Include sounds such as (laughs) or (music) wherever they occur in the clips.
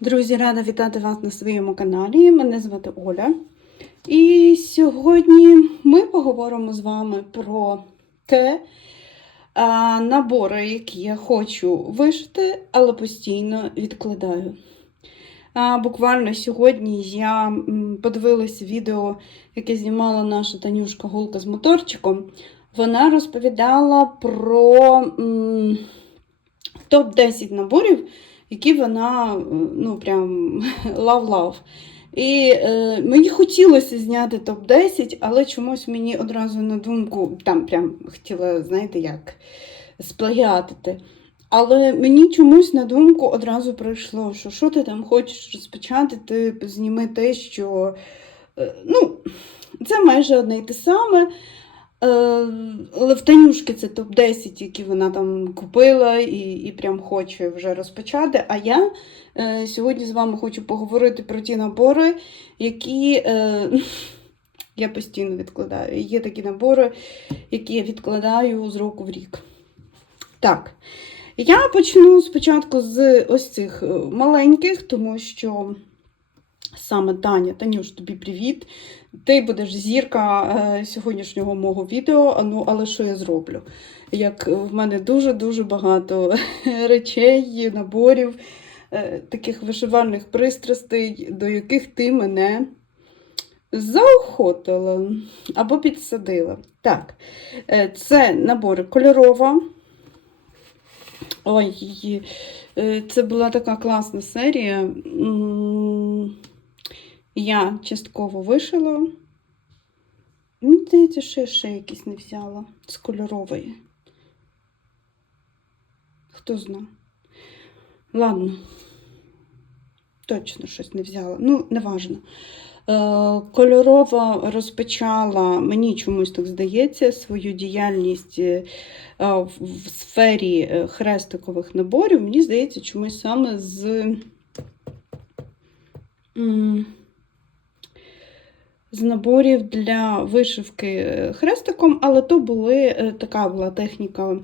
Друзі, рада вітати вас на своєму каналі. Мене звати Оля. І сьогодні ми поговоримо з вами про те а, набори, які я хочу вишити, але постійно відкладаю. А, буквально сьогодні я м, подивилася відео, яке знімала наша Танюшка Гулка з моторчиком. Вона розповідала про м, топ-10 наборів які вона е, ну прям (laughs) лав-лав. І е, мені хотілося зняти топ-10, але чомусь мені одразу на думку, там прям хотіла, знаєте, як сплагіатити. Але мені чомусь на думку одразу прийшло, що що ти там хочеш розпочати, ти зніми те, що е, ну, це майже одне й те саме. Е, Але в Танюшки це топ-10, які вона там купила і і прям хоче вже розпочати. А я е, сьогодні з вами хочу поговорити про ті набори, які е, (laughs) я постійно відкладаю. Є такі набори, які я відкладаю з року в рік. Так, я почну спочатку з ось цих е, маленьких, тому що. Саме Таня, Танюш, тобі привіт. Ти будеш зірка е, сьогоднішнього мого відео, ну, але що я зроблю? Як в мене дуже-дуже багато (laughs) речей, наборів, е, таких вишивальних пристрастей, до яких ти мене заохотила або підсадила. Так, е, це набори кольорова. Ой, це була така класна серія. Я частково вишила. Мені здається, я ще якісь не взяла з кольорової. Хто зна? Ладно. Точно щось не взяла. Ну, неважно. Е, Кольорова розпочала, мені чомусь так здається, свою діяльність е, в в сфері е, хрестикових наборів. Мені здається, чомусь саме з. З наборів для вишивки е, хрестиком, але то були е, така була техніка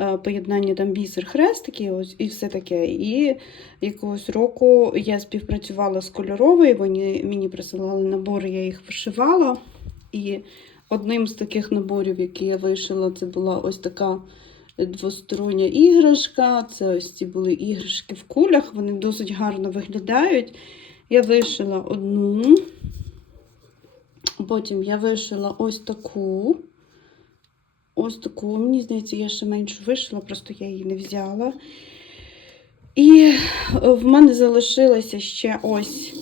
е, поєднання там бісер хрестики і все таке. І якогось року я співпрацювала з кольоровою, вони мені присилали набори, я їх вишивала. І одним з таких наборів, які я вишила, це була ось така двостороння іграшка. Це ось ці були іграшки в кулях, вони досить гарно виглядають. Я вишила одну. Потім я вишила ось таку. Ось таку. Мені здається, я ще меншу вишила, просто я її не взяла. І в мене залишилося ще ось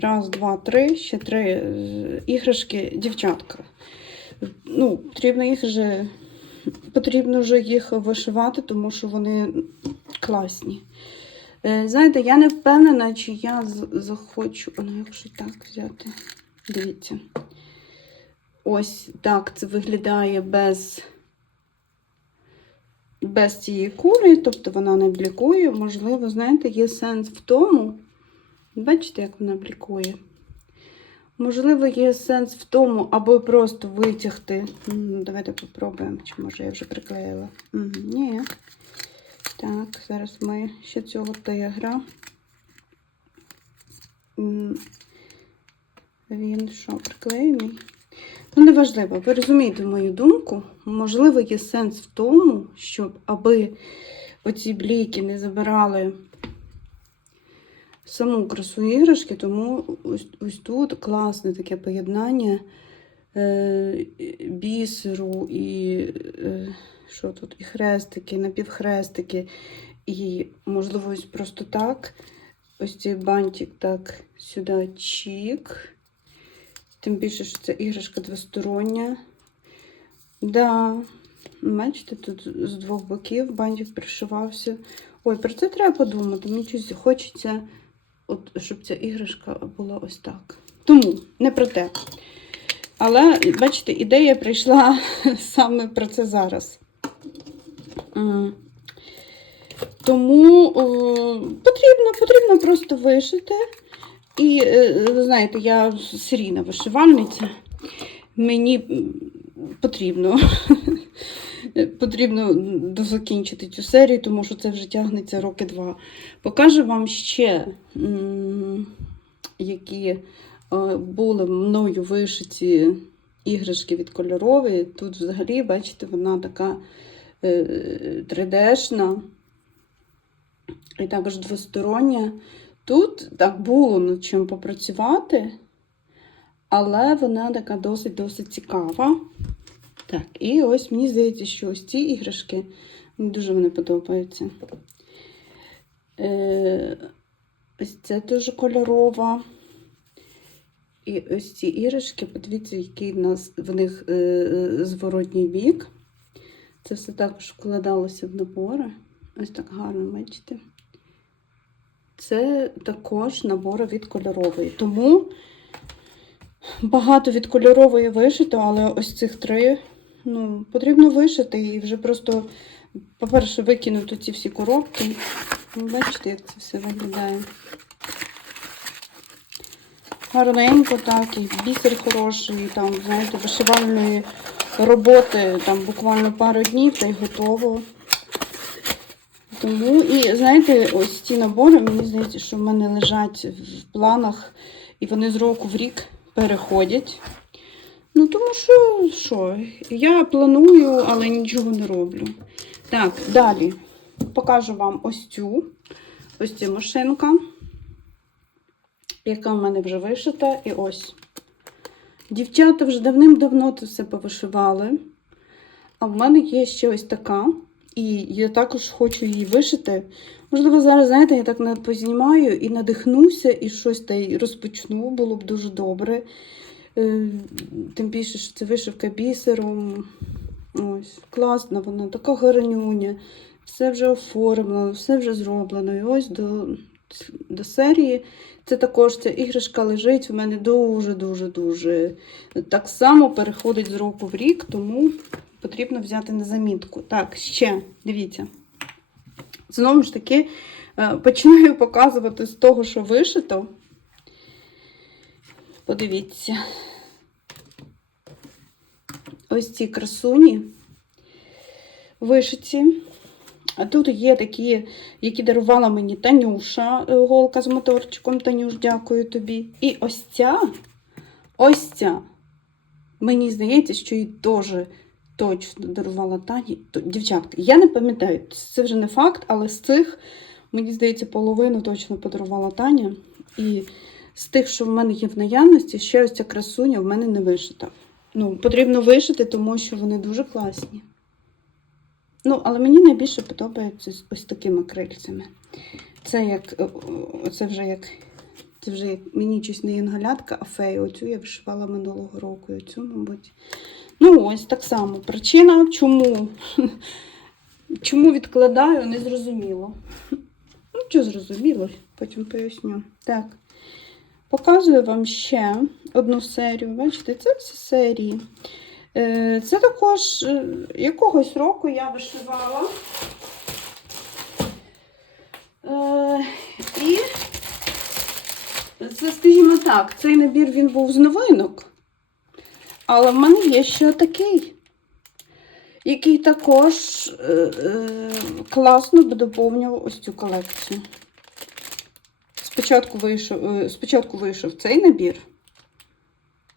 раз, два, три, ще три е, іграшки дівчатка. Ну, потрібно їх вже, потрібно вже їх вишивати, тому що вони класні. Е, Знаєте, я не впевнена, чи я захочу, ну, якщо так взяти. Дивіться. Ось так це виглядає без, без цієї кулі, тобто вона не блікує. Можливо, знаєте, є сенс в тому. Бачите, як вона блікує? Можливо, є сенс в тому, аби просто витягти. Давайте попробуємо, чи може я вже приклеїла. Мгм, Ні. Так, зараз ми ще цього тигра. Він що, приклеєний? Ну, неважливо, ви розумієте мою думку. Можливо, є сенс в тому, щоб аби оці бліки не забирали саму красу іграшки, тому ось, ось тут класне таке поєднання е, бісеру і е, що тут, і хрестики, напівхрестики, і, можливо, ось просто так. Ось цей бантик так сюди чік. Тим більше, що це іграшка двостороння. Да, бачите, тут з двох боків бантик пришивався. Ой, про це треба подумати. Мені щось хочеться, от, щоб ця іграшка була ось так. Тому не про те. Але, бачите, ідея прийшла (laughs) саме про це зараз. Тому о, потрібно, потрібно просто вишити. І, е, ви знаєте, я серійна вишивальниця. Мені потрібно е, (laughs) потрібно дозакінчити цю серію, тому що це вже тягнеться роки два. Покажу вам ще, які е, були мною вишиті іграшки від кольорової. Тут взагалі, бачите, вона така е, 3D-шна і також двостороння. Тут так було над чим попрацювати, але вона така досить-досить цікава. Так, і ось мені здається, що ось ці іграшки мені дуже вони подобаються. Е, ось це дуже кольорова. І ось ці іграшки, подивіться, який в нас в них е, е, зворотній бік. Це все також вкладалося в набори. Ось так гарно, бачите. Це також набори від кольорової. Тому багато від кольорової вишито, але ось цих три ну, потрібно вишити і вже просто, по-перше, викинути ці всі коробки. Ну, Бачите, як це все виглядає. Гарненько, так, і бісер хороший, і там, знаєте, вишивальної роботи там буквально пару днів та й готово. Тому і знаєте, ось ці набори, мені здається, що в мене лежать в планах, і вони з року в рік переходять. Ну, тому що, що, я планую, але нічого не роблю. Так, далі покажу вам ось цю, ось ця машинка, яка в мене вже вишита. І ось. Дівчата вже давним-давно це все повишивали. А в мене є ще ось така. І я також хочу її вишити. Можливо, зараз, знаєте, я так на- познімаю і надихнуся, і щось та й розпочну, було б дуже добре. Е, Тим більше, що це вишивка бісером. Ось, класна вона, така гарнюня. Все вже оформлено, все вже зроблено. І ось до, до серії. Це також ця іграшка лежить у мене дуже-дуже-дуже. Так само переходить з року в рік, тому потрібно взяти на замітку. Так, ще, дивіться. Знову ж таки, е, починаю показувати з того, що вишито. Подивіться. Ось ці красуні вишиті. А тут є такі, які дарувала мені Танюша, е, голка з моторчиком. Танюш, дякую тобі. І ось ця, ось ця. Мені здається, що її теж точно дарувала Тані. Дівчатка, я не пам'ятаю, це вже не факт, але з цих, мені здається, половину точно подарувала Таня. І з тих, що в мене є в наявності, ще ось ця красуня в мене не вишита. Ну, потрібно вишити, тому що вони дуже класні. Ну, але мені найбільше подобається з ось такими крильцями. Це як, е, це вже як, це вже як мені щось не інгалятка, а фея. Оцю я вишивала минулого року, і оцю, мабуть. Ну, ось так само. Причина, чому? (laughs) Чому відкладаю, не зрозуміло. Ну, що зрозуміло, потім поясню. Так. Показую вам ще одну серію. Бачите, це всі серії. Е, Це також е, якогось року я вишивала. Е, І це, скажімо так, цей набір він був з новинок. Але в мене є ще такий, який також е, е, класно би доповнював ось цю колекцію. Спочатку вийшов, е, спочатку вийшов цей набір,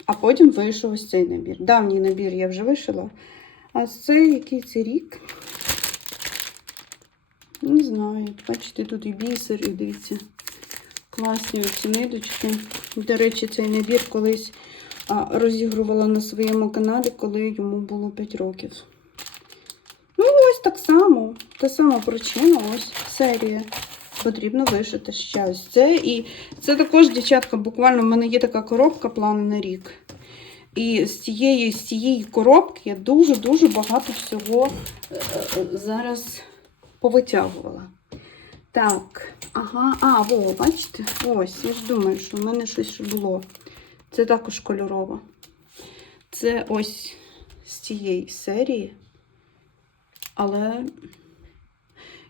а потім вийшов ось цей набір. Давній набір я вже вишила. А цей який це рік? Не знаю. Бачите, тут і бісер, і дивіться. Класні оці ниточки. До речі, цей набір колись розігрувала на своєму каналі, коли йому було 5 років. Ну, ось так само. Та сама причина, ось серія. Потрібно вишити ще це. І це також, дівчатка, буквально в мене є така коробка плани на рік. І з цієї, з цієї коробки я дуже-дуже багато всього е, е, зараз повитягувала. Так, ага, а, во, бачите? Ось, я ж думаю, що в мене щось було. Це також кольорово. Це ось з цієї серії. Але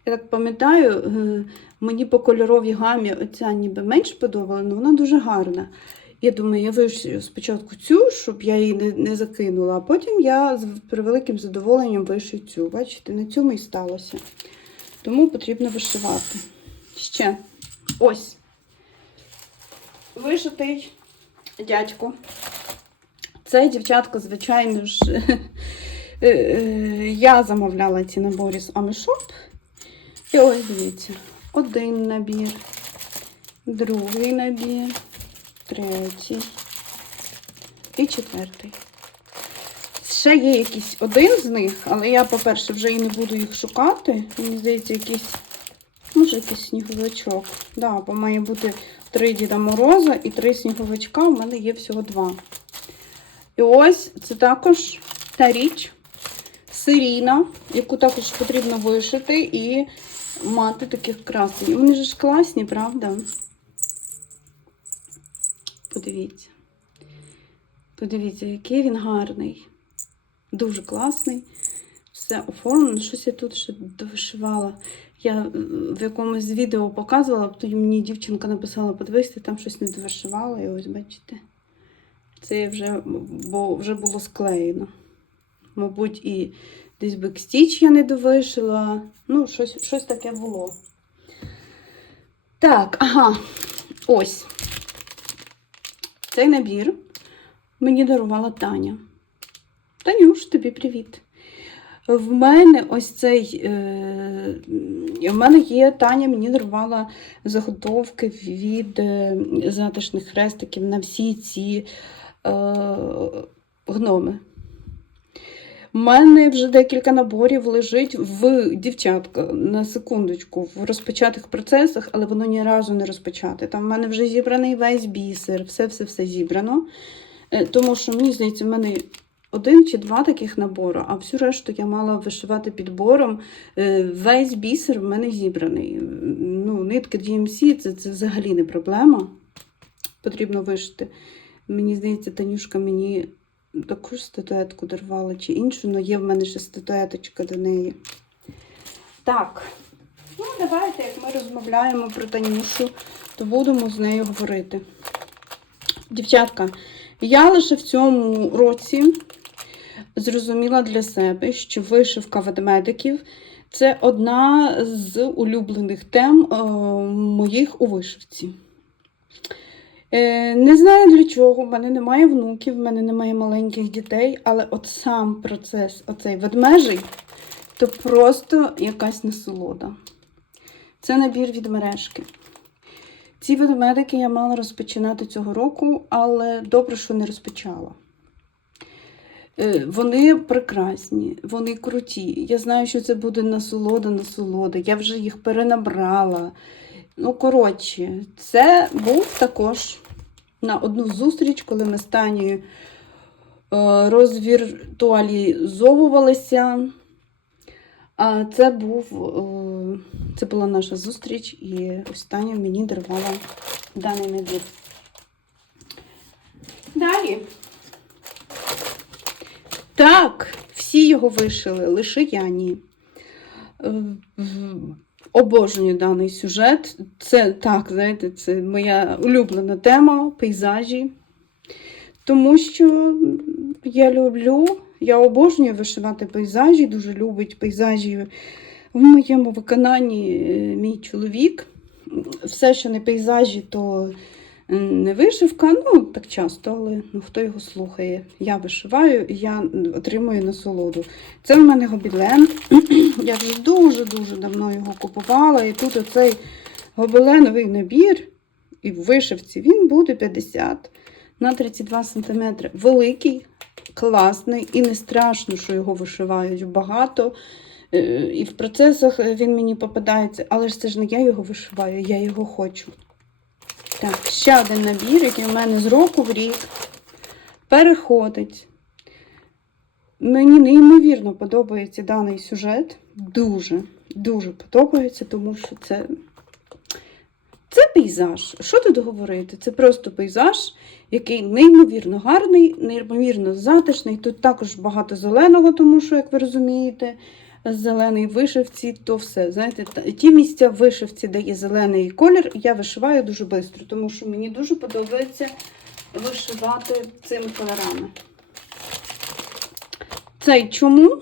я так пам'ятаю, е, мені по кольоровій гамі оця ніби менш подобала, але вона дуже гарна. Я думаю, я вишию спочатку цю, щоб я її не, не закинула, а потім я з превеликим задоволенням вишию цю. Бачите, на цьому і сталося. Тому потрібно вишивати. Ще ось вишитий дядько. Це дівчатка, звичайно ж, (laughs) е, е, я замовляла ці набори з Амішоп. І ось дивіться, один набір, другий набір, третій і четвертий. Ще є якийсь один з них, але я, по-перше, вже і не буду їх шукати. Мені здається, якийсь, може, якийсь сніговичок. Да, бо має бути три Діда Мороза і три сніговичка. У мене є всього два. І ось це також та річ серійна, яку також потрібно вишити і мати таких красень. Вони ж класні, правда? Подивіться. Подивіться, який він гарний. Дуже класний. Все оформлено. Щось я тут ще довишивала. Я е, в якомусь відео показувала, тоді мені дівчинка написала, подивись, ти там щось не довишивала. І ось, бачите. Це вже, бо вже було склеєно. Мабуть, і десь бекстіч я не довишила. Ну, щось, щось таке було. Так, ага, ось. Цей набір мені дарувала Таня. Танюш, тобі привіт. В мене ось цей. Е, в мене є Таня мені дарувала заготовки від е, затишних хрестиків на всі ці е, гноми. У мене вже декілька наборів лежить в дівчатка на секундочку в розпочатих процесах, але воно ні разу не розпочате. Там в мене вже зібраний весь бісер, все-все-все зібрано. Тому що, мені здається, в мене один чи два таких набори, а всю решту я мала вишивати підбором. Е, Весь бісер в мене зібраний. Ну, нитки DMC це, це взагалі не проблема. Потрібно вишити. Мені здається, Танюшка мені таку статуетку дарувала чи іншу, але є в мене ще статуеточка до неї. Так, ну давайте, як ми розмовляємо про Танюшу, то будемо з нею говорити. Дівчатка, я лише в цьому році зрозуміла для себе, що вишивка ведмедиків це одна з улюблених тем е, моїх у вишивці. Е, Не знаю для чого, в мене немає внуків, в мене немає маленьких дітей, але от сам процес оцей ведмежий, то просто якась насолода. Це набір від мережки. Ці ведмедики я мала розпочинати цього року, але добре, що не розпочала. Е, Вони прекрасні, вони круті. Я знаю, що це буде насолода, насолода. Я вже їх перенабрала. Ну, коротше, це був також на одну зустріч, коли ми з Танією е, розвіртуалізовувалися. А це був, е, це була наша зустріч, і ось Таня мені дарувала даний набір. Далі. Так, всі його вишили, лише я ні. Е, Обожнюю даний сюжет. Це так, знаєте, це моя улюблена тема пейзажі. Тому що я люблю, я обожнюю вишивати пейзажі, дуже любить пейзажі в моєму виконанні е, мій чоловік. Все, що не пейзажі, то не вишивка. Ну, так часто, але ну, хто його слухає? Я вишиваю і я отримую насолоду. Це в мене гобілен. (clears throat) Я вже дуже-дуже давно його купувала. І тут оцей гобеленовий набір і в вишивці він буде 50 на 32 см. Великий, класний і не страшно, що його вишивають багато. Е, І в процесах він мені попадається, але ж це ж не я його вишиваю, я його хочу. Так, ще один набір, який в мене з року в рік переходить. Мені неймовірно подобається даний сюжет. Дуже, дуже подобається, тому що це. Це пейзаж. Що тут говорити? Це просто пейзаж, який неймовірно гарний, неймовірно затишний. Тут також багато зеленого, тому що, як ви розумієте, зелений вишивці, то все. Знаєте, ті місця вишивці, де є зелений колір, я вишиваю дуже швидко, тому що мені дуже подобається вишивати цими кольорами. Цей чому?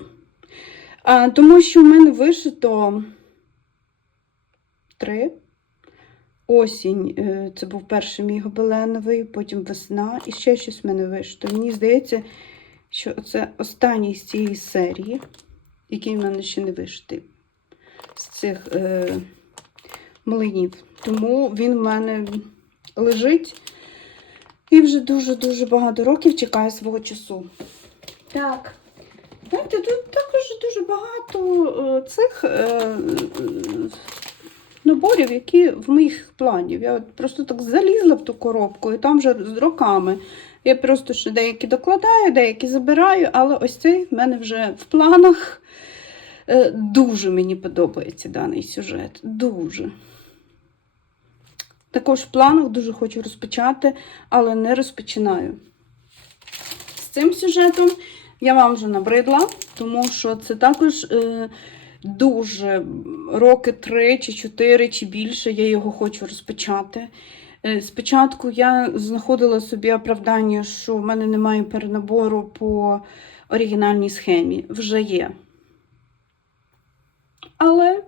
А, тому що в мене вишито три. Осінь, е, це був перший мій гобеленовий, потім весна і ще щось в мене вишито. Мені здається, що це останній з цієї серії, який в мене ще не вишитий з цих е, млинів. Тому він в мене лежить і вже дуже-дуже багато років чекає свого часу. Так. Знаєте, тут також дуже багато е, цих е, е, наборів, які в моїх планів. Я от просто так залізла в ту коробку, і там вже з роками. Я просто ще деякі докладаю, деякі забираю, але ось цей в мене вже в планах. Е, Дуже мені подобається даний сюжет. Дуже. Також в планах дуже хочу розпочати, але не розпочинаю. З цим сюжетом я вам вже набридла, тому що це також е, дуже роки 3 чи 4 чи більше я його хочу розпочати. Е, Спочатку я знаходила собі оправдання, що в мене немає перенабору по оригінальній схемі. Вже є. Але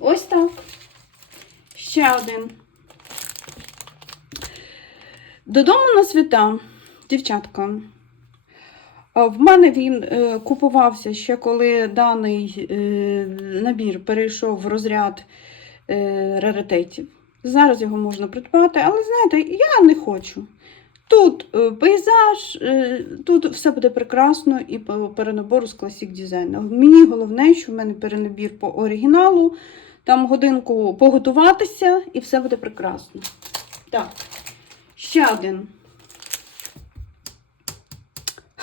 ось так. Ще один. Додому на свята, дівчатка. В мене він е, купувався ще коли даний е, набір перейшов в розряд раритетів. Зараз його можна придбати, але знаєте, я не хочу. Тут е, пейзаж, е, тут все буде прекрасно і по перенабору з класік дизайну. Мені головне, що в мене перенабір по оригіналу, там годинку поготуватися і все буде прекрасно. Так, ще один.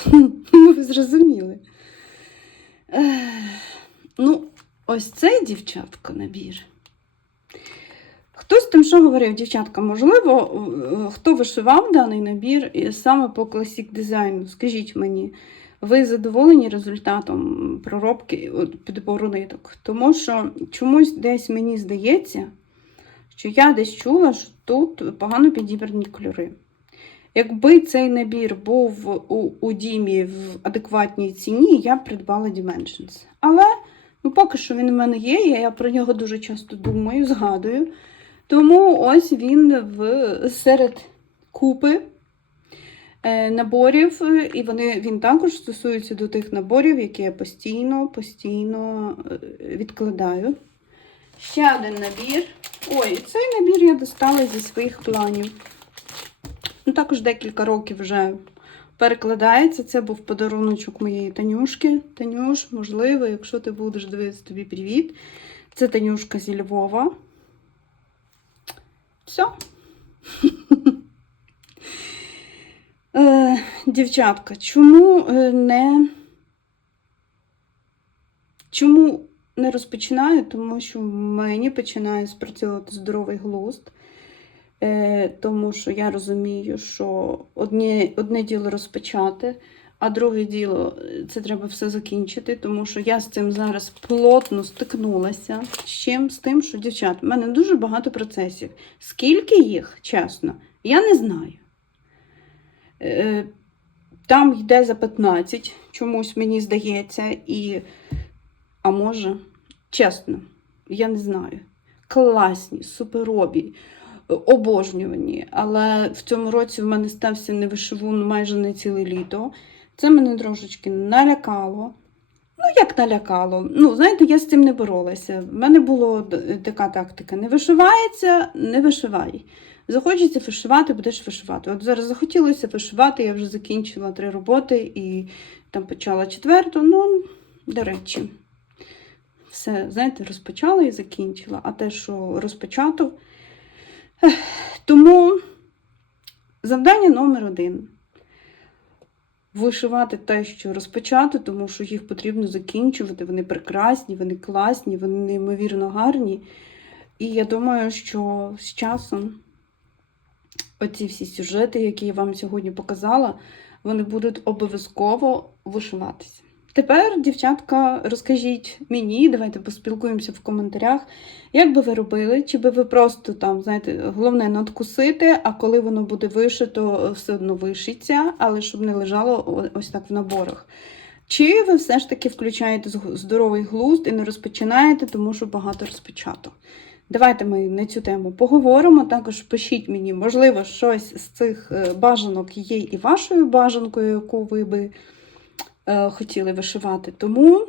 (laughs) Ну, ви зрозуміли. Ну, ось цей дівчатка набір. Хтось там що говорив, дівчатка, можливо, хто вишивав даний набір саме по класік дизайну? Скажіть мені, ви задоволені результатом проробки підбору ниток? Тому що чомусь десь мені здається, що я десь чула, що тут погано підібрані кольори. Якби цей набір був у, у Дімі в адекватній ціні, я б придбала Dimensions. Але ну, поки що він у мене є, я про нього дуже часто думаю, згадую. Тому ось він в, серед купи е, наборів, і вони, він також стосується до тих наборів, які я постійно, постійно е, відкладаю. Ще один набір. Ой, цей набір я достала зі своїх планів. Ну, також декілька років вже перекладається. Це був подаруночок моєї Танюшки. Танюш, можливо, якщо ти будеш дивитися, тобі привіт. Це Танюшка зі Львова. Все. (laughs) Дівчатка, чому е, не чому не розпочинаю? Тому що в мені починає спрацьовувати здоровий глузд. Е, Тому що я розумію, що одне, одне діло розпочати, а друге діло е, це треба все закінчити, тому що я з цим зараз плотно стикнулася. З чим? З тим, що, дівчат, в мене дуже багато процесів. Скільки їх, чесно, я не знаю. Е, Там йде за 15, чомусь мені здається, і, а може, чесно, я не знаю. Класні, суперові, обожнювані. Але в цьому році в мене стався невишивун майже не ціле літо. Це мене трошечки налякало. Ну, як налякало? Ну, знаєте, я з цим не боролася. В мене була така тактика: не вишивається, не вишивай. Захочеться вишивати, будеш вишивати. От зараз захотілося вишивати, я вже закінчила три роботи і там почала четверту. Ну, до речі, все, знаєте, розпочала і закінчила. А те, що розпочато. Тому завдання номер один вишивати те, що розпочато, тому що їх потрібно закінчувати. Вони прекрасні, вони класні, вони неймовірно гарні. І я думаю, що з часом оці всі сюжети, які я вам сьогодні показала, вони будуть обов'язково вишиватися. Тепер, дівчатка, розкажіть мені, давайте поспілкуємося в коментарях, як би ви робили, чи би ви просто там, знаєте, головне надкусити, а коли воно буде вишито, все одно вишиться, але щоб не лежало ось так в наборах. Чи ви все ж таки включаєте здоровий глузд і не розпочинаєте, тому що багато розпочато? Давайте ми на цю тему поговоримо. Також пишіть мені, можливо, щось з цих е, бажанок є і вашою бажанкою, яку ви би хотіли вишивати. Тому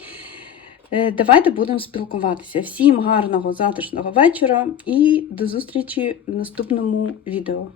(laughs) е, давайте будемо спілкуватися. Всім гарного затишного вечора і до зустрічі в наступному відео.